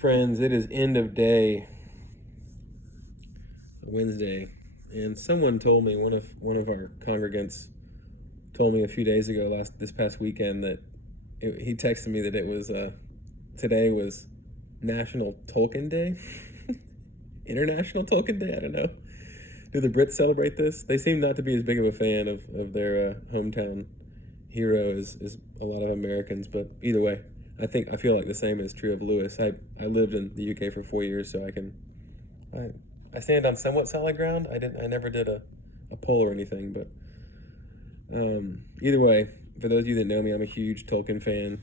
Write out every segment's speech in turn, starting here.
Friends, it is end of day, Wednesday, and someone told me, one of our congregants told me a few days ago, this past weekend, that he texted me that it was today was National Tolkien Day, International Tolkien Day. I don't know. Do the Brits celebrate this? They seem not to be as big of a fan of their hometown hero as a lot of Americans, but either way, I feel like the same is true of Lewis. I lived in the UK for 4 years, so I stand on somewhat solid ground. I never did a poll or anything, but either way, for those of you that know me, I'm a huge Tolkien fan,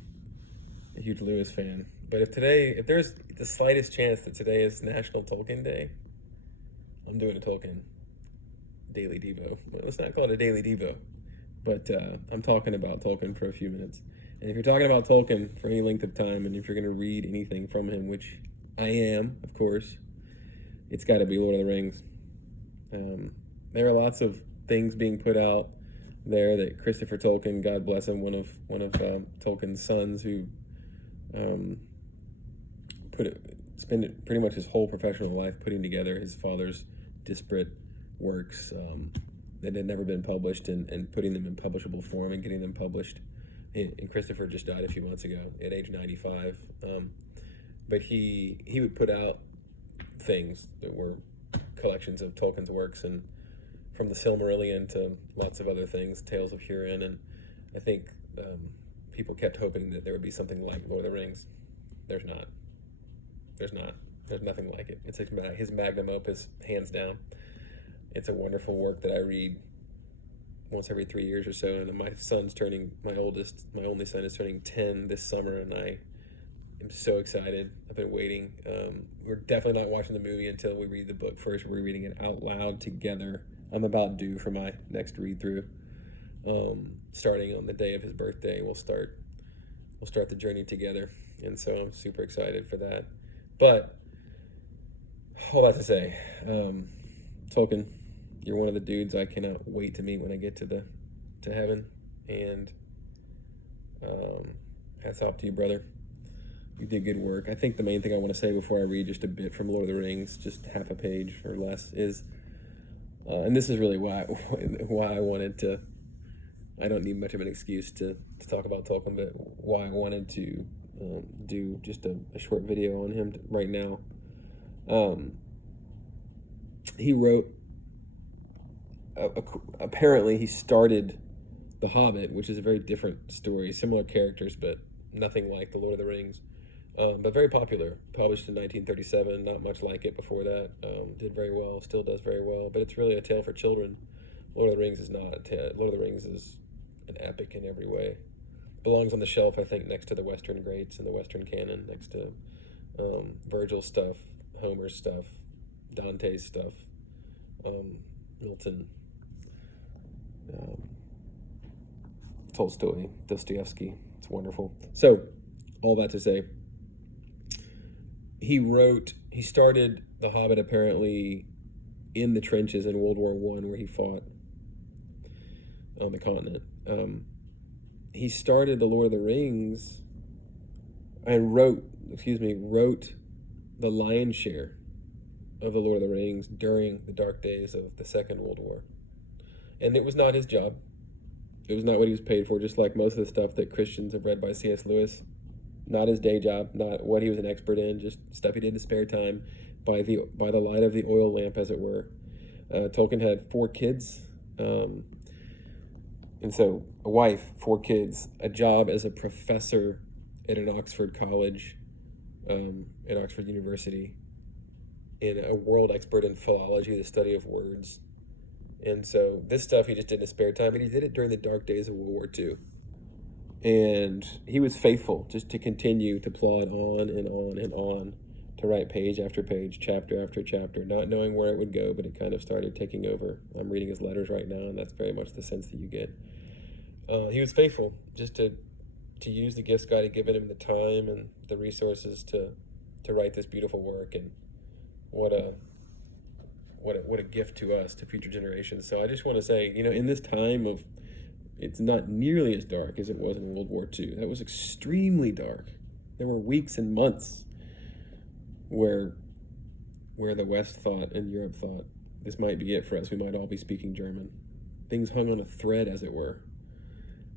a huge Lewis fan. But if there's the slightest chance that today is National Tolkien Day, I'm doing a Tolkien daily Devo. Well, let's not call it a daily Devo, but I'm talking about Tolkien for a few minutes. And if you're talking about Tolkien for any length of time, and if you're going to read anything from him, which I am, of course, it's got to be Lord of the Rings. There are lots of things being put out there that Christopher Tolkien, God bless him, one of Tolkien's sons, who spent pretty much his whole professional life putting together his father's disparate works that had never been published and putting them in publishable form and getting them published. And Christopher just died a few months ago at age 95. But he would put out things that were collections of Tolkien's works, and from the Silmarillion to lots of other things, Tales of Hurin, and I think people kept hoping that there would be something like Lord of the Rings. There's not. There's nothing like it. It's his magnum opus, hands down. It's a wonderful work that I read once every 3 years or so, and my only son is turning 10 this summer, and I am so excited. I've been waiting. We're definitely not watching the movie until we read the book first. We're reading it out loud together. I'm about due for my next read through. Starting on the day of his birthday, we'll start the journey together, and so I'm super excited for that. But all that to say, Tolkien, you're one of the dudes I cannot wait to meet when I get to heaven, and hats off to you, brother. You did good work. I think the main thing I want to say before I read just a bit from Lord of the Rings, just half a page or less, is, and this is really why I wanted to. I don't need much of an excuse to talk about Tolkien, but why I wanted to do just a short video on him right now. He wrote. Apparently, he started The Hobbit, which is a very different story, similar characters, but nothing like The Lord of the Rings. But very popular. Published in 1937. Not much like it before that. Did very well. Still does very well. But it's really a tale for children. Lord of the Rings is not a tale. Lord of the Rings is an epic in every way. Belongs on the shelf, I think, next to the Western greats and the Western canon, next to Virgil's stuff, Homer's stuff, Dante's stuff, Milton, Tolstoy, Dostoevsky. It's wonderful. So, all that to say, he started The Hobbit apparently in the trenches in World War I, where he fought on the continent. He started The Lord of the Rings and wrote the lion's share of The Lord of the Rings during the dark days of the Second World War. And it was not his job. It was not what he was paid for, just like most of the stuff that Christians have read by C.S. Lewis. Not his day job, not what he was an expert in, just stuff he did in his spare time by the light of the oil lamp, as it were. Tolkien had 4 kids, and so a wife, 4 kids, a job as a professor at an Oxford college, at Oxford University, and a world expert in philology, the study of words. And so this stuff he just did in his spare time, but he did it during the dark days of World War II. And he was faithful just to continue to plod on and on and on, to write page after page, chapter after chapter, not knowing where it would go, but it kind of started taking over. I'm reading his letters right now, and that's very much the sense that you get. He was faithful just to use the gifts God had given him, the time and the resources to write this beautiful work. And what a gift to us, to future generations. So I just want to say, in this time of, it's not nearly as dark as it was in World War II. That was extremely dark. There were weeks and months where the West thought and Europe thought this might be it for us. We might all be speaking German. Things hung on a thread, as it were.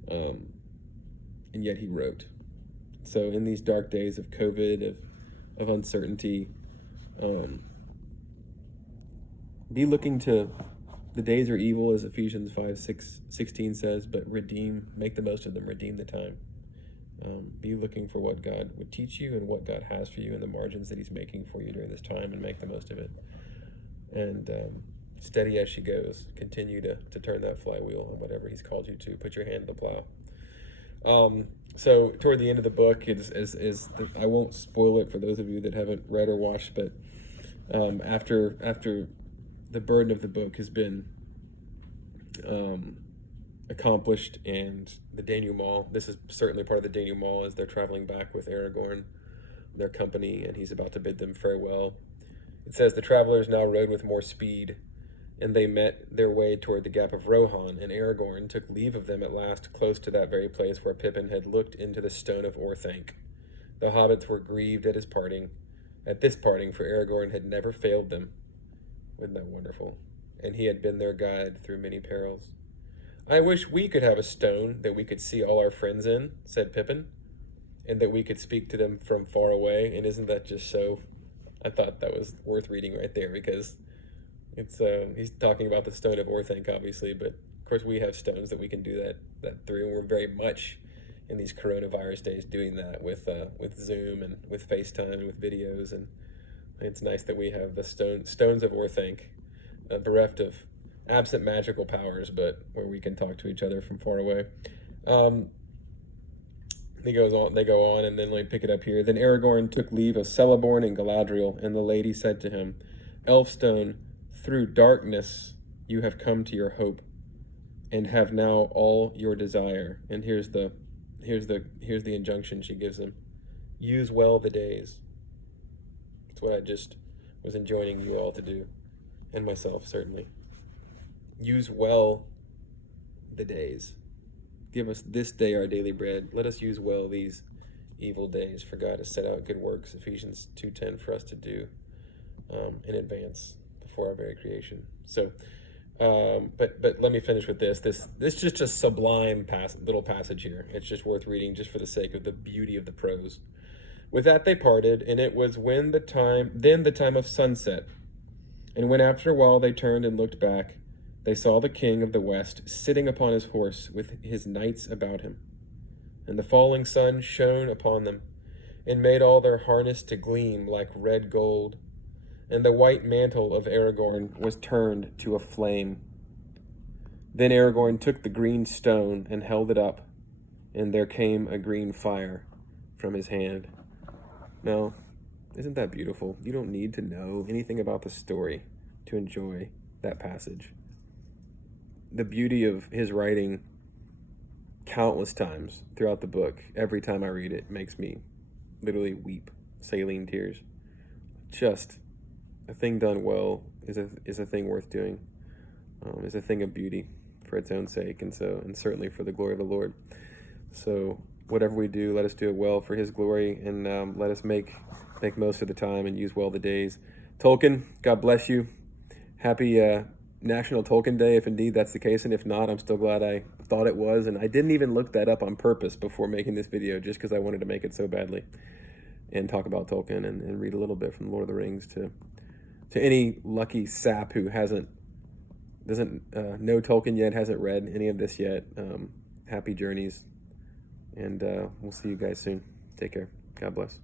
And yet he wrote. So in these dark days of COVID, of uncertainty, be looking to, the days are evil, as Ephesians 5:16 says, but make the most of them, redeem the time. Be looking for what God would teach you and what God has for you and the margins that he's making for you during this time, and make the most of it. And steady as she goes, continue to turn that flywheel on whatever he's called you to. Put your hand to the plow. So toward the end of the book, I won't spoil it for those of you that haven't read or watched, but after the burden of the book has been accomplished, and the denouement, this is certainly part of the denouement, as they're traveling back with Aragorn, their company, and he's about to bid them farewell. It says, the travelers now rode with more speed, and they met their way toward the Gap of Rohan, and Aragorn took leave of them at last, close to that very place where Pippin had looked into the stone of Orthanc. The hobbits were grieved at this parting, for Aragorn had never failed them. Isn't that wonderful? And he had been their guide through many perils. I wish we could have a stone that we could see all our friends in, said Pippin, and that we could speak to them from far away. And isn't that just so? I thought that was worth reading right there, because it's he's talking about the stone of Orthanc, obviously, but of course we have stones that we can do that through, and we're very much in these coronavirus days doing that with Zoom and with FaceTime and with videos, and it's nice that we have the stones of Orthanc, bereft of absent magical powers, but where we can talk to each other from far away. They go on, and then let me pick it up here. Then Aragorn took leave of Celeborn and Galadriel, and the lady said to him, Elfstone, through darkness you have come to your hope, and have now all your desire. And here's the injunction she gives him. Use well the days. It's what I just was enjoining you all to do, and myself certainly. Use well the days. Give us this day our daily bread. Let us use well these evil days, for God has set out good works, Ephesians 2:10, for us to do in advance before our very creation. So, but let me finish with this. This is just a sublime little passage here. It's just worth reading just for the sake of the beauty of the prose. With that they parted, and it was then the time of sunset. And when after a while they turned and looked back, they saw the king of the west sitting upon his horse with his knights about him. And the falling sun shone upon them, and made all their harness to gleam like red gold. And the white mantle of Aragorn was turned to a flame. Then Aragorn took the green stone and held it up, and there came a green fire from his hand. Now, isn't that beautiful? You don't need to know anything about the story to enjoy that passage. The beauty of his writing, countless times throughout the book, every time I read it, makes me literally weep, saline tears. Just a thing done well is a thing worth doing, is a thing of beauty for its own sake, and certainly for the glory of the Lord. So whatever we do, let us do it well for his glory, and let us make most of the time and use well the days. Tolkien, God bless you. Happy National Tolkien Day, if indeed that's the case, and if not, I'm still glad I thought it was, and I didn't even look that up on purpose before making this video, just because I wanted to make it so badly and talk about Tolkien and read a little bit from Lord of the Rings to any lucky sap who doesn't know Tolkien yet, hasn't read any of this yet. Happy journeys, and we'll see you guys soon. Take care. God bless.